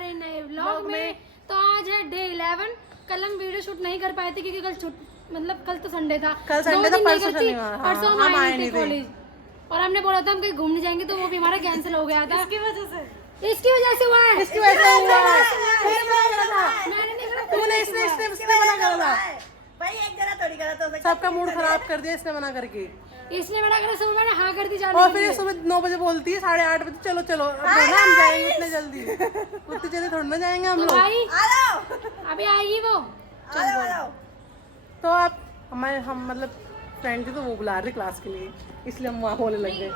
हमारे नए व्लॉग में। तो आज है डे 11। कल हम वीडियो शूट नहीं कर पाए थे क्योंकि कल तो संडे था। परसों हम आए नहीं थे कॉलेज और हमने बोला था हम कहीं घूमने जाएंगे तो वो भी हमारा कैंसिल हो गया था। इसकी वजह से हुआ है। सबका मूड खराब कर दिया इसने मना करके। इसने मना करा, सुबह मैंने हाँ कर दी जाने और फिर ये सुबह 9 बजे बोलती है, 8:30 बजे चलो चलो। अब हम जाएंगे इतने जल्दी, उतनी जल्दी थोड़ी ना जाएंगे हम लोग। अभी आएगी वो। तो आप हम मतलब फ्रेंड थी तो वो बुला रही क्लास के लिए, इसलिए हम वहाँ बोलने लग गए।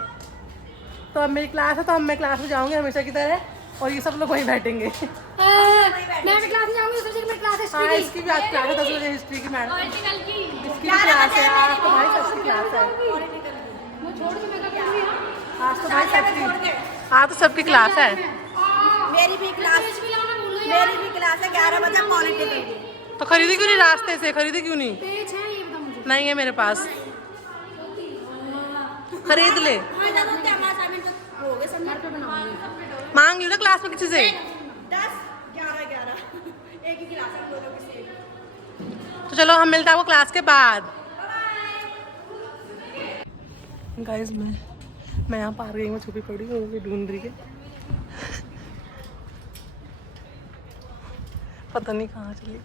तो अब मेरी क्लास है तो मैं क्लास में जाऊंगी हमेशा की तरह, और ये सब लोग वहीं बैठेंगे। मैं भी क्लास में जाऊंगी, मेरी क्लास हाँ, इसकी भी आज क्लास है 10 बजे हिस्ट्री की मैडम। इसकी भी क्लास है आज तो भाई, सबकी क्लास है आज तो भाई सबकी। हाँ तो सबकी क्लास है। मेरी भी क्लास है 11 बजे पौने। तो खरीदी क्यों नहीं रास्ते से? खरीदी क्यों नहीं? नहीं है मेरे पास, खरीद ले। मांग ली ना क्लास में किसी से। 10, 11 एक ही क्लास है दोनों की सेम। तो चलो हम मिलते हैं आपको क्लास के बाद। गाइस मैं यहाँ पार्किंग में छुपी पड़ी हूँ, वो ढूंढ रही है। पता नहीं कहाँ चली।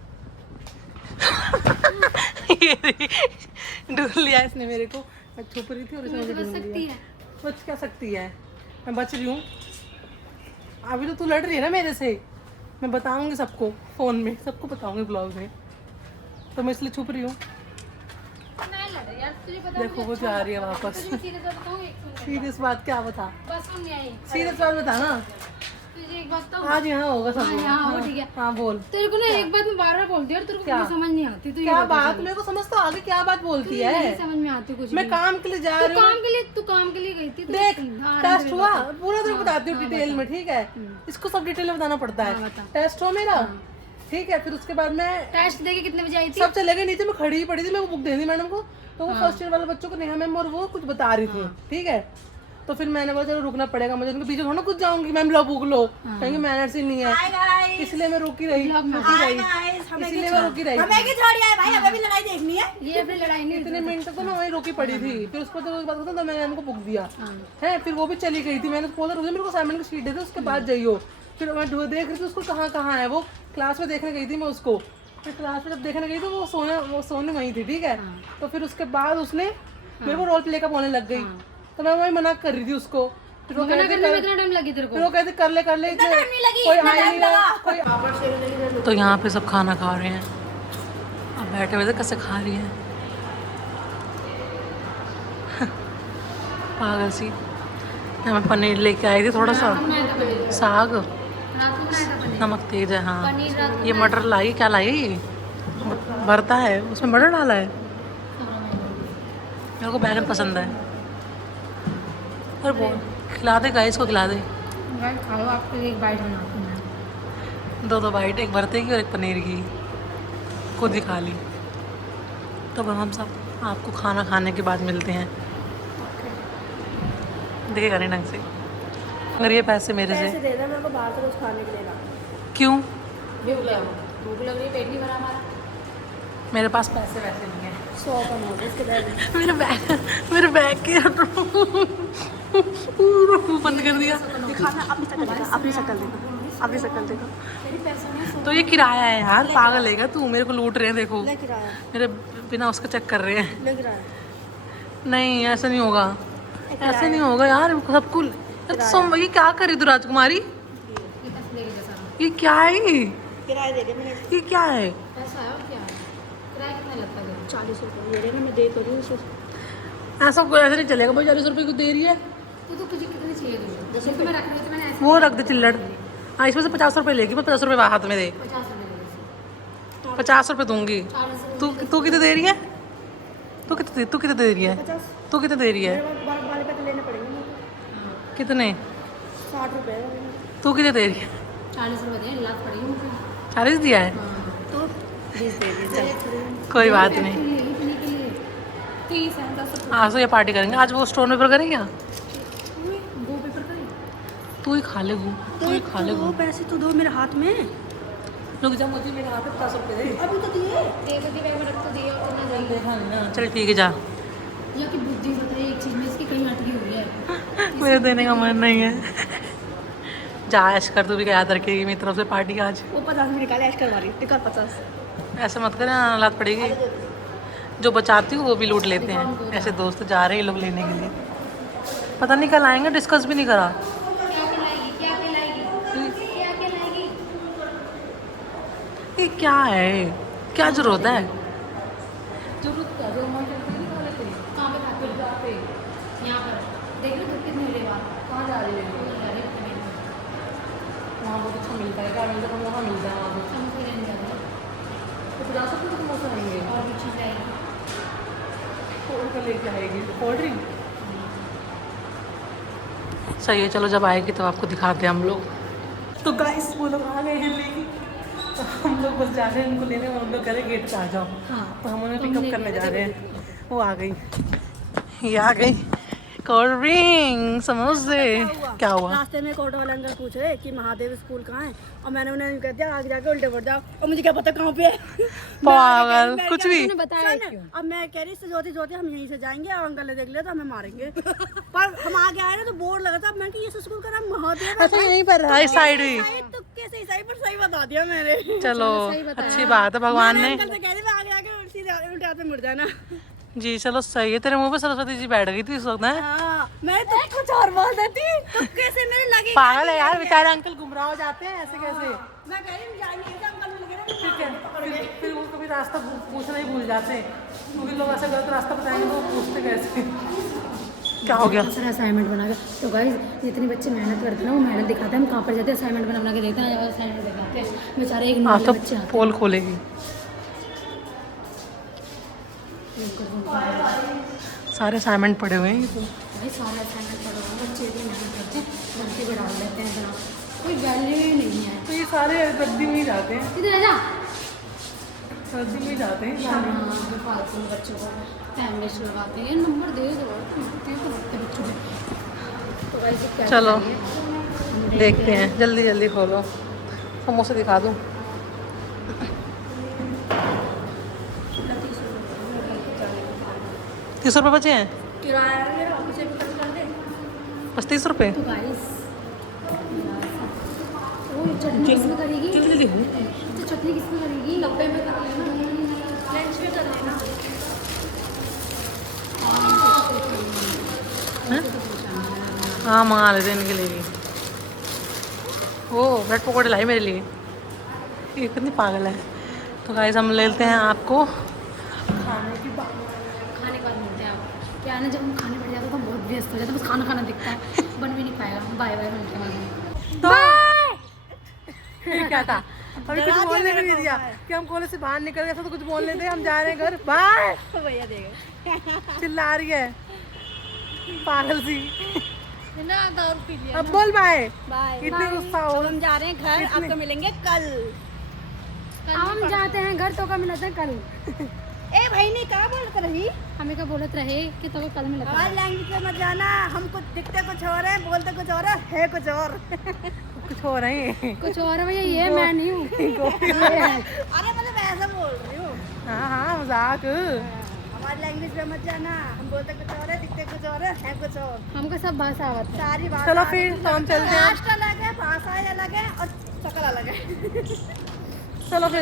ये ढूंढ लिया इसने मेरे को। मैं छुप रही थी और इसने मुझे ढूंढ लिया। बच क्या सकती है, मैं बच रही हूँ। अभी तो तू लड़ रही है ना मेरे से, मैं बताऊंगी सबको, फोन में सबको बताऊंगी ब्लॉग में, तो मैं इसलिए छुप रही हूँ। देखो वो जा रही है वापस। सीरियस बात क्या बता, सीरियस बात बता ना। आज यहाँ होगा सब। हाँ ठीक है। हाँ बोल। तेरे को ना एक बात मैं बार-बार बोलती हूँ और तेरे को कुछ समझ नहीं आती। तो क्या बात, मेरे को समझ तो आगे क्या बात बोलती है। नहीं समझ में आती कुछ। मैं काम के लिए जा रही हूँ। तू काम के लिए गई थी। देख टेस्ट हुआ पूरा, तेरे को बताती हूँ डिटेल में, ठीक है। इसको सब डिटेल में बताना पड़ता है। टेस्ट हुआ मेरा, ठीक है। फिर उसके बाद मैं टेस्ट देके कितने बजे आई थी? सब चले गए नीचे, मैं खड़ी ही पड़ी थी। मैं वो बुक दे दी मैडम को, तो वो फर्स्ट ईयर वाले बच्चों को नेहा मैम और वो कुछ बता रही थी, ठीक है। तो फिर मैंने बोला चलो रुकना पड़ेगा मुझे, उनके पीछे थोड़ा कुछ जाऊंगी मैम, लो बुक लो, कहेंगे मैनर्स ही नहीं है, इसलिए मैं रुकी रही। इसलिए मैं रुकी रही। हमें भी लड़ाई देखनी है। ये अपनी लड़ाई नहीं। इतने मिनट तो मैं वहीं रुकी पड़ी थी। फिर उसको तो बात तो मैंने मैम को बुक दिया है। फिर वो भी चली गई थी। मैंने बोला रुको मेरे को असाइनमेंट की शीट दे दे, उसके बाद जाइयो। फिर मैं देख रही थी उसको कहाँ है। वो क्लास में देखने गई थी मैं उसको। फिर क्लास में जब देखने गई तो वो सोने वहीं थी, ठीक है। तो फिर उसके बाद उसने मेरे को रोल प्ले का बोलने लग गई, तो मैं वही मना कर रही थी उसको। फिर वो कहते कर ले कोई आ नहीं रहा। तो यहाँ पे सब खाना खा रहे हैं, अब बैठे हुए थे कैसे खा रही हैं पागल सी। मैं पनीर लेके आई थी, थोड़ा सा साग, नमक तेज है। हाँ ये मटर लाई, क्या लाई, भरता है उसमें मटर डाला है। मेरे को बैगन पसंद है। और वो खिला दे गाइस को, खिला दे। खाओ, आपको एक बाइट बनाती हूँ। दो बाइट, एक भरते की और एक पनीर की, खुद ही खा ली। तो अब हम सब आपको खाना खाने के बाद मिलते हैं। देखेगा नहीं ढंग से, अगर ये पैसे मेरे से दे दे मेरे को बाहर से कुछ खाने के लिए। क्यों? भूख लग रही, पेट नहीं भरा हमारा। मेरे पास पैसे वैसे नहीं है। 100 का नोट इसके बैग। मेरे बैग के बंद कर दिया। अपनी शक्ल देखो। तो ये किराया है यार, पागल है क्या तू? मेरे को लूट रहे हैं, देखो मेरे बिना उसका चेक कर रहे हैं। नहीं ऐसा नहीं होगा, ऐसे नहीं होगा यार सबको। ये क्या कर रही तू राजकुमारी? ये क्या है? किराया दे दे मैंने। ये क्या है? ऐसा है और क्या है? किराया कितना लगता है? 40 रुपये दे रहे ना, मैं दे तो रही हूँ। ऐसा कोई ऐसे नहीं चलेगा भाई, 40 रुपये को दे रही है। तो तुझे कितने चाहिए? जैसे तो मैं रख रही थी, मैंने ऐसे वो रख दे चिल्लड़। हाँ इसमें से 50 रुपये लेगी, मैं 50 रुपये हाथ में दे। 50 रुपये 50 रुपये दूंगी। तू कितने दे रही है? तू कितने दे रही है? 50 तू कितने दे रही है? वाले पे तो लेने पड़ेंगे। कितने? 60 रुपये। तू कितने दे रही है? 40 रुपये दें, लाख पड़ेगी मुझे। 40 दिया है? तो 20 दे दीजिए। कोई बात नहीं। 30 है, 10 रुपये। आज तो ये पार्टी करेंगे। आज वो स्टोन पेपर करें क्या? वो पेपर करें। तू ही खा ले वो, तू ही खा ले वो। पैसे तो दो मेरे हाथ में। रुक जा, मुझे मेरे हाथ में 50 रुपये दे। अभी तो दिए। दे दो बैग में रख तो दिए और ना देखा नहीं ना, चल ठीक है जा। या कि बुद्धि बताइए एक चीज में इसकी कहीं अटकी हुई है। मुझे देने का मन नहीं है। जा ऐश कर, तू भी याद रखेगी मेरी तरफ से पार्टी का आज। वो 50 में निकाले, ऐश करवा रही निकाल 50। ऐसे मत कर, हालात पड़ेगी। जो बचाती हूँ वो भी लूट लेते हैं। ऐसे दोस्त जा रहे हैं लोग लेने के लिए, पता नहीं कल आएंगे, डिस्कस भी नहीं करा। क्या खिलाएगी, क्या खिलाएगी, क्या खिलाएगी? ये क्या है, क्या जरूरत है? जरूरत क्या, जो मन करती है खा लेते हैं। कहाँ पे खाते हो? पे यहाँ पर देख लो धूप कितनी हो रही है बाहर। कहाँ जा रही है? वहाँ बहुत अच्छा मिलता है, क्या मिलता है, वहाँ मिलता है। वहाँ पे हम कोई नहीं जा रहे तो 50 रुपये तो समोसा आएंगे। और भी चीज़ आएगी। कोल्ड का लेके आएगी, कोल्ड ड्रिंक। सही है, चलो जब आएगी तो आपको दिखाते हैं हम लोग। तो गाइस वो लोग आ गए हैं लेके, तो हम लोग बस जा रहे हैं उनको लेने। हम लोग कह रहे गेट पे आ जाओ। हाँ तो हम उन्हें पिकअप करने जा रहे हैं। वो आ गई, ये आ गई। कोल्ड ड्रिंक, समोसे। क्या हुआ? रास्ते में एक ऑटो वाले अंकल पूछ रहे कि महादेव स्कूल कहाँ है, और मैंने उन्हें कह दिया आगे जाके उल्टे पड़ जाओ, और मुझे क्या पता कहाँ पे है। पागल, कुछ भी। तूने बताया सुन, क्यों? अब मैं कह रही थी ज्योति ज्योति हम यहीं से जाएंगे, और अंकल ने देख लिया तो हमें मारेंगे। पर हम आगे आए ना तो बोर्ड लगा था, मैंने कहा ये स्कूल का नाम महादेव अच्छा यहीं पर है साइड ही। तुक्के से सही पर सही बता दिया मैंने। चलो अच्छी बात है, भगवान ने। अंकल से कह रही मैं आगे आके सीधे उल्टे हाथ में मुड़ जाना। जी चलो सही है, तेरे मुंह पे सरस्वती जी बैठ गई थी इस वक्त। है हाँ, मैं तो कुछ और बोल देती, तुक्के से मेरे लगी। पागल है यार, बेचारे अंकल गुमराह हो जाते हैं ऐसे कैसे। मैं कह रही हूँ जाएंगे ऐसे अंकल मिल गए ठीक है, फिर वो कभी रास्ता पूछना ही भूल जाते हैं, क्योंकि लोग ऐसा गलत रास्ता बताएंगे तो वो पूछते कैसे। क्या हो गया? सारा असाइनमेंट बना के। तो गाइस जितने बच्चे मेहनत करते हैं ना वो मेहनत दिखाते हैं, हम कहाँ पर जाते हैं असाइनमेंट बना के देते हैं, असाइनमेंट दिखाते हैं बेचारे। एक हाँ तो बच्चे आते पोल खोलेगी। सारे असाइनमेंट पड़े हुए हैं ये तो। भाई सारा असाइनमेंट पढ़ो, बच्चे भी मेहनत करते हैं, गलती को डाल देते हैं इतना, कोई वैल्यू ही नहीं है। तो ये सारे रद्दी में ही जाते हैं, इधर आ जा। रद्दी में ही जाते हैं सारे। हाँ फालतू में बच्चों को टाइम वेस्ट लगाते हैं, नंबर दे दो बच्चों को। तो गाइस क्या चलो करेंगे? देखते हैं, जल्दी जल्दी खोलो। समोसे दिखा दूँ? 30 रुपये बचे हैं, किराया मेरा मुझे भी कम कर दे। बस 30 रुपये। तो गाइस वो चटनी किसमें करेगी? तो चटनी किसमें करेगी? डब्बे में कर लेना, लंच में कर लेना। हाँ मंगा लेते हैं इनके लिए भी। वो ब्रेड पकौड़े लाई मेरे लिए, ये कितनी पागल है। तो गाइस हम लेते हैं आपको खाने की बात। खाने के बाद मिलते हैं आप। क्या है ना, जब हम खाने बैठ जाते हैं तो हम बहुत व्यस्त हो जाते हैं, बस खाना खाना दिखता है, बन भी नहीं पाएगा। बाय बाय मिलते हैं। तो ये क्या था? अभी कुछ बोलने भी नहीं दिया कि हम कॉलेज से बाहर निकल गए, ऐसा तो कुछ बोलने दे। हम जा रहे हैं घर, बाय। तो भैया देगा चिल्ला रही है पागल सी। ना दारू पी लिया। अब बोल बाय। बाय। इतनी गुस्सा हो। हम जा रहे हैं घर, आपको मिलेंगे कल। हम जाते हैं घर तो कब मिलते हैं कल। ए भाई ने कहा बोलत रही, हमें क्या बोलत रहे कि तो कल मिलते हैं। हमारी लैंग्वेज में मत जाना, हम कुछ दिखते कुछ और है, बोलते कुछ और है कुछ और। कुछ हो रही है। कुछ और है भैया, ये मैं नहीं हूँ। अरे मतलब ऐसा बोल रही हूँ, हाँ हाँ मजाक। हमारी लैंग्वेज में मत जाना, हम बोलते कुछ और है, दिखते कुछ और है कुछ और। हमको सब भाषा आवत है। सारी बात चलो फिर तो हम चलते हैं। राष्ट्र अलग है, भाषा अलग है और शकल अलग है। चलो फिर।